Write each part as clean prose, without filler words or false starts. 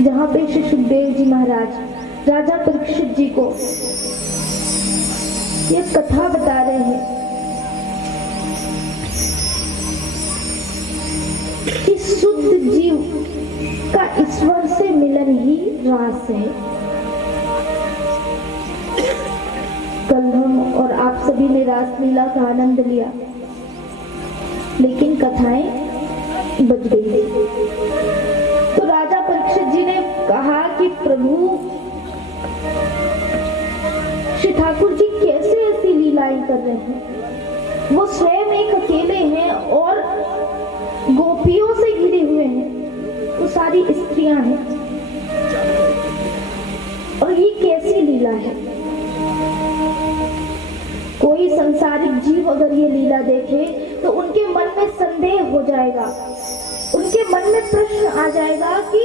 जहाँ पे श्री सुखदेव जी महाराज राजा परीक्षित जी को ये कथा बता रहे हैं कि शुद्ध जीव का ईश्वर से मिलन ही रास है। कल हम और आप सभी ने रासलीला का आनंद लिया, लेकिन कथाएं बच गई। तो राजा परीक्षित जी ने कहा कि प्रभु श्री ठाकुर जी कैसे ऐसी लीलाएं कर रहे हैं। वो स्वयं एक अकेले हैं और गोपियों से घिरे हुए हैं, वो सारी स्त्रियां हैं, और ये कैसी लीला है। कोई संसारिक जीव अगर ये लीला देखे तो उनके मन में संदेह हो जाएगा, उनके मन में प्रश्न आ जाएगा कि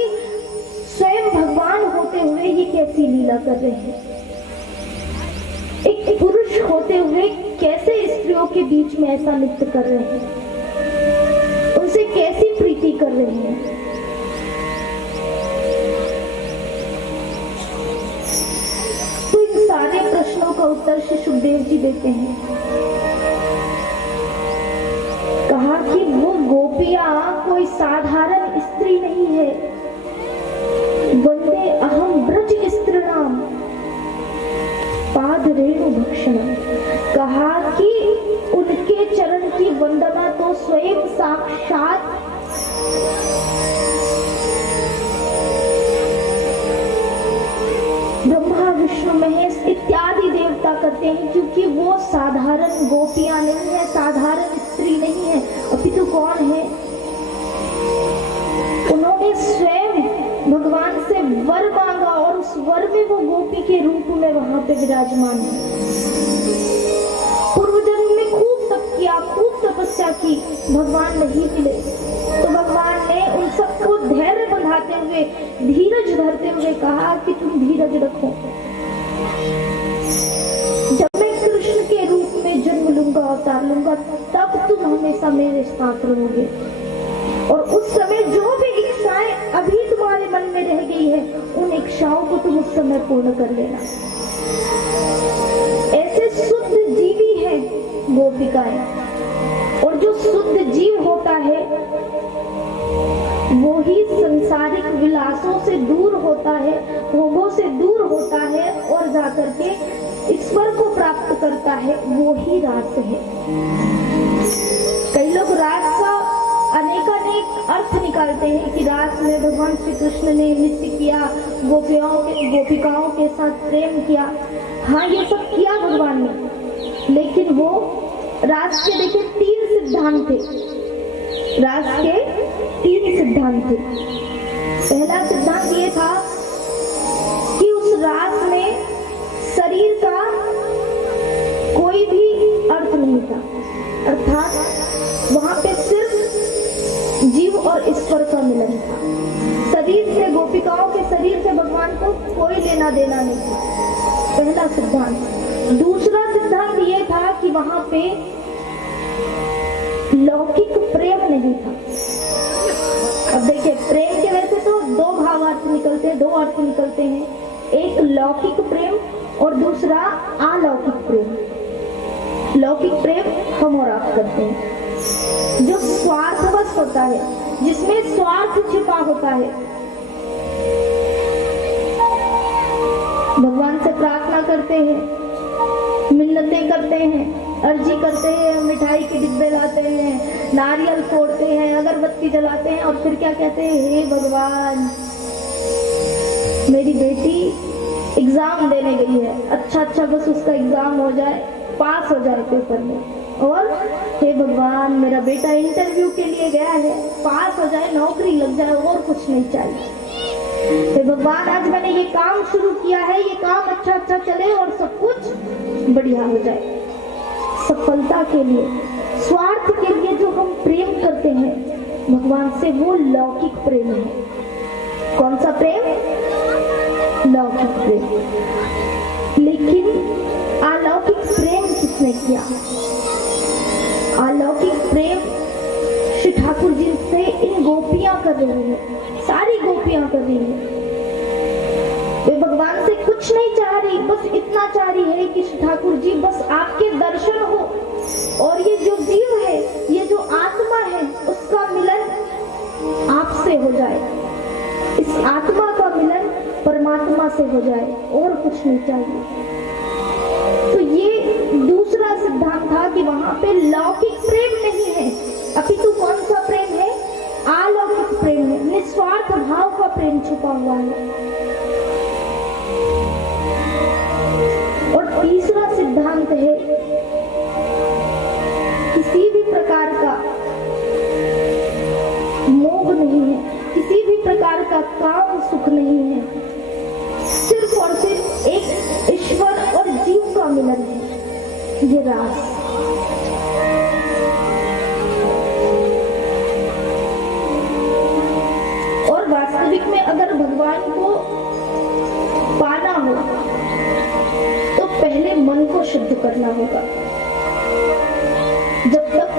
स्वयं भगवान होते हुए ये कैसी लीला कर रहे हैं। एक पुरुष होते हुए कैसे स्त्रियों के बीच में ऐसा नृत्य कर रहे हैं, उनसे कैसी प्रीति कर रहे हैं। तो इन सारे प्रश्नों का उत्तर श्री सुखदेव जी देते हैं। कहा कि वो गोपियां कोई साधारण स्त्री नहीं है। वंदे अहम ब्रज स्त्रीणाम पाद रेणु भक्षणम। कहा कि उनके चरण की वंदना तो स्वयं साक्षात ब्रह्मा विष्णु महेश इत्यादि देवता करते हैं, क्योंकि वो साधारण गोपियां नहीं है, साधारण स्त्री नहीं है। अपितु कौन है? उन्होंने स्वयं भगवान से वर मांगा और उस वर में वो गोपी के रूप में वहां पे विराजमान है। पूर्व जन्म में खूब तप किया, खूब तपस्या की, भगवान नहीं मिले तो भगवान ने उन सबको धैर्य बंधाते हुए, धीरज धरते हुए कहा कि तुम धीरज रखो, जब मैं कृष्ण के रूप में जन्म लूंगा, अवतार लूंगा, तब तुम हमेशा मेरे साथ रहोगे। और उस समय जो भी इच्छाएं अभी तुम्हारे मन में रह गई है, उन इच्छाओं को तुम उस समय पूर्ण कर लेना। ऐसे शुद्ध जीवी है गोपिकाएं, और जो शुद्ध जीव होता है वो ही संसारिक विलासों से दूर होता है, भोगों से दूर होता है और जाकर के ईश्वर को प्राप्त करता है। वो ही रास है। कई लोग रास का अनेकानेक अर्थ निकालते हैं कि रास में भगवान श्री कृष्ण ने नृत्य किया, गोपिकाओं के साथ प्रेम किया। हाँ, ये सब किया भगवान ने, लेकिन वो रास के देखिए 3 सिद्धांत थे। रास के 3 सिद्धांत थे। पहला सिद्धांत ये था कि उस रास में शरीर का कोई भी अर्थ नहीं था, अर्थात वहां पे सिर्फ जीव और ईश्वर का मिलन था। शरीर से, गोपिकाओं के शरीर से भगवान को कोई लेना देना नहीं था। पहला सिद्धांत। दूसरा सिद्धांत ये था कि वहां पे लौकिक प्रेम नहीं था। अब देखिए, प्रेम के वैसे तो 2 भावार्थ निकलते हैं, 2 अर्थ निकलते हैं, एक लौकिक प्रेम और दूसरा अलौकिक प्रेम। लौकिक प्रेम हम और आप करते हैं, जो स्वार्थवश होता है, जिसमें स्वार्थ छिपा होता है। भगवान से प्रार्थना करते हैं, मिन्नतें करते हैं, अर्जी करते हैं, मिठाई के डिब्बे लाते हैं, नारियल फोड़ते हैं, अगरबत्ती जलाते हैं, और फिर क्या कहते हैं? हे भगवान, मेरी बेटी एग्जाम देने गई है, अच्छा बस उसका एग्जाम हो जाए, पास हो जाए पेपर में। और हे भगवान, मेरा बेटा इंटरव्यू के लिए गया है, पास हो जाए, नौकरी लग जाए, और कुछ नहीं चाहिए। हे भगवान, आज मैंने ये काम शुरू किया है, ये काम अच्छा चले और सब कुछ बढ़िया हो जाए। सफलता के लिए, स्वार्थ के लिए जो हम प्रेम करते हैं भगवान से, वो लौकिक प्रेम है। कौन सा प्रेम? लौकिक प्रेम। लेकिन अलौकिक प्रेम किसने किया? अलौकिक प्रेम श्री ठाकुर जी से इन गोपियां कर रही है, सारी गोपियां कर रही है। बस इतना चाह रही है कि ठाकुर जी बस आपके दर्शन हो और ये जो जीव है, ये जो आत्मा है, उसका मिलन आपसे हो जाए, इस आत्मा का मिलन परमात्मा से हो जाए, और कुछ नहीं चाहिए। तो ये दूसरा सिद्धांत था कि वहां पे लौकिक प्रेम नहीं है, अपितु कौन सा प्रेम है? अलौकिक प्रेम है, निस्वार्थ भाव का प्रेम छुपा हुआ है। और तीसरा सिद्धांत है, किसी भी प्रकार का मोह नहीं है, किसी भी प्रकार का काम सुख नहीं है, सिर्फ और सिर्फ एक ईश्वर और जीव का मिलन है, ये रास। और वास्तविक में अगर भगवान को पाना हो तो पहले मन को शुद्ध करना होगा। जब तक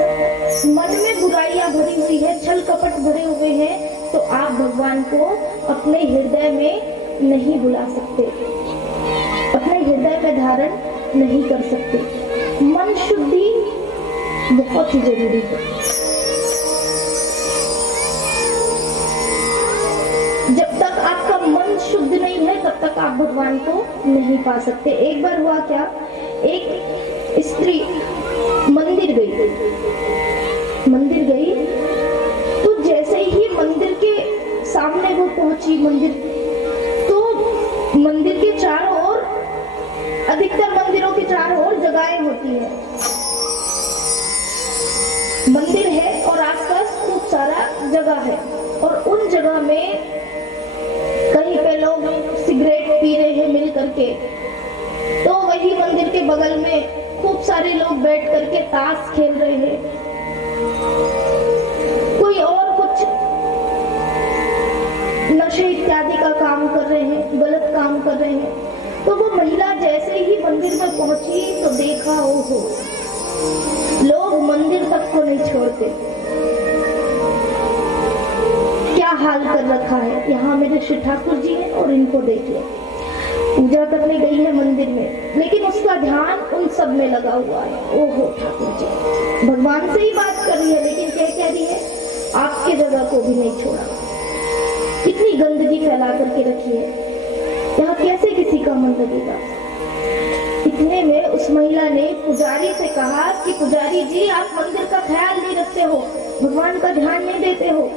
मन में बुराइयां भरी हुई है, छल कपट भरे हुए हैं, तो आप भगवान को अपने हृदय में नहीं बुला सकते, अपने हृदय में धारण नहीं कर सकते। मन शुद्धि बहुत ही जरूरी है। जब तक आपका मन शुद्ध नहीं है तब तक आप भगवान को नहीं पा सकते। एक बार हुआ क्या, एक स्त्री मंदिर गई तो जैसे ही मंदिर के सामने वो पहुंची, तो मंदिर के चारों ओर, अधिकतर मंदिरों के चारों ओर जगहें होती है, मंदिर है और आसपास खूब सारा जगह है, और उन जगह में कहीं पे लोग सिगरेट पी रहे हैं मिल करके, तो वही मंदिर के बगल में खूब सारे लोग बैठ करके ताश खेल रहे हैं, कोई और कुछ नशे इत्यादि का काम कर रहे हैं, गलत काम कर रहे हैं। तो वो महिला जैसे ही मंदिर में पहुंची तो देखा, ओहो, लोग मंदिर तक को नहीं छोड़ते, क्या हाल कर रखा है। यहाँ मेरे श्री ठाकुर जी हैं और इनको देखिए, पूजा करने गई है मंदिर में, लेकिन उसका ध्यान उन सब में लगा हुआ है। ओहो ठाकुर जी भगवान से ही बात कर रही है, लेकिन क्या कह रही है, आपके जगह को भी नहीं छोड़ा। कितनी गंदगी फैला करके रखी है, यहाँ कैसे किसी का मन लगेगा। इतने में उस महिला ने पुजारी से कहा कि पुजारी जी, आप मंदिर का ख्याल नहीं रखते हो, भगवान का ध्यान नहीं देते हो,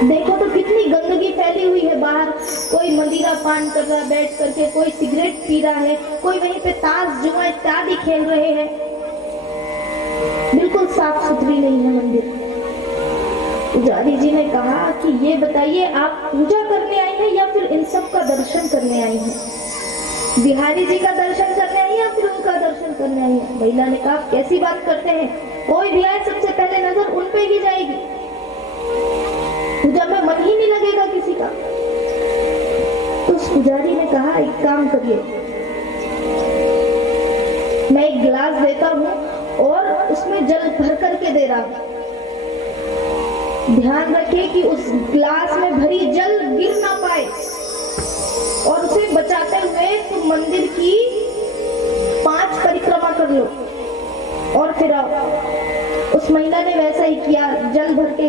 देखो तो कितनी गंदगी फैली हुई है बाहर, कोई मदिरा पान कर रहा है बैठ करके, कोई सिगरेट पी रहा है, कोई वहीं पे ताश जुआ इत्यादि खेल रहे हैं, बिल्कुल साफ सुथरी नहीं है मंदिर। पुजारी जी ने कहा कि ये बताइए, आप पूजा करने आई हैं या फिर इन सब का दर्शन करने आई हैं? बिहारी जी का दर्शन करने आई या फिर उनका दर्शन करने आई है? महिला ने कहा, कैसी बात करते हैं, कोई भी आए सबसे पहले नजर उन पे ही जाएगी, पूजा में मन ही नहीं लगेगा किसी का। तो उस पुजारी ने कहा, एक काम करिए, मैं एक गिलास देता हूँ और उसमें जल भर करके दे रहा हूँ, ध्यान रखिए कि उस गिलास में भरी जल गिर ना पाए, और उसे बचाते हुए तुम मंदिर की 5 परिक्रमा कर लो और फिर आओ। उस महिला ने वैसा ही किया, जल भर के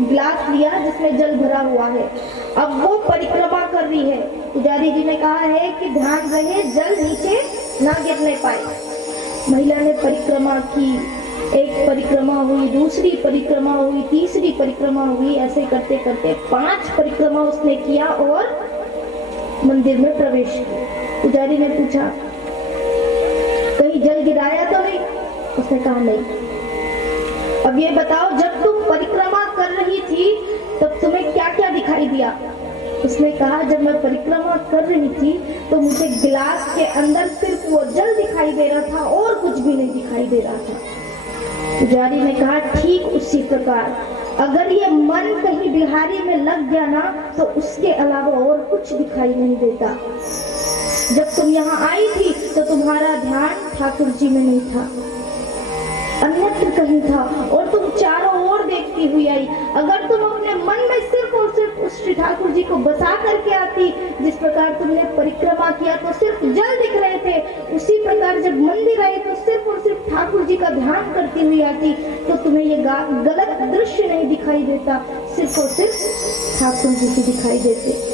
गिलास लिया जिसमें जल भरा हुआ है, अब वो परिक्रमा कर रही है। पुजारी जी ने कहा है कि ध्यान रहे जल नीचे ना गिरने पाए। महिला ने परिक्रमा की, एक परिक्रमा हुई, दूसरी परिक्रमा हुई, तीसरी परिक्रमा हुई, ऐसे करते करते 5 परिक्रमा उसने किया और मंदिर में प्रवेश किया। पुजारी ने पूछा, कहीं जल गिराया तो नहीं? उसने कहा नहीं। अब ये बताओ, जब तुम परिक्रमा कर रही थी तब तुम्हें क्या क्या दिखाई दिया? उसने कहा, जब मैं परिक्रमा कर रही थी तो मुझे गिलास के अंदर सिर्फ वो जल दिखाई दे रहा था और कुछ भी नहीं दिखाई दे रहा था। पुजारी ने कहा, ठीक उसी प्रकार अगर ये मन कहीं बिहारी में लग गया ना तो उसके अलावा और कुछ दिखाई नहीं देता। जब तुम यहाँ आई थी तो तुम्हारा ध्यान ठाकुर जी में नहीं था, अन्यत्र कहीं था, और तुम चारों ओर देखती हुई आई। अगर तुम अपने मन में सिर्फ और सिर्फ उस श्री ठाकुर जी को बसा करके आती। जिस प्रकार तुमने परिक्रमा किया तो सिर्फ जल दिख रहे थे, उसी प्रकार जब मंदिर आए तो सिर्फ और सिर्फ ठाकुर जी का ध्यान करती हुई आती, तो तुम्हें ये गलत दृश्य नहीं दिखाई देता, सिर्फ और सिर्फ ठाकुर जी की दिखाई देते।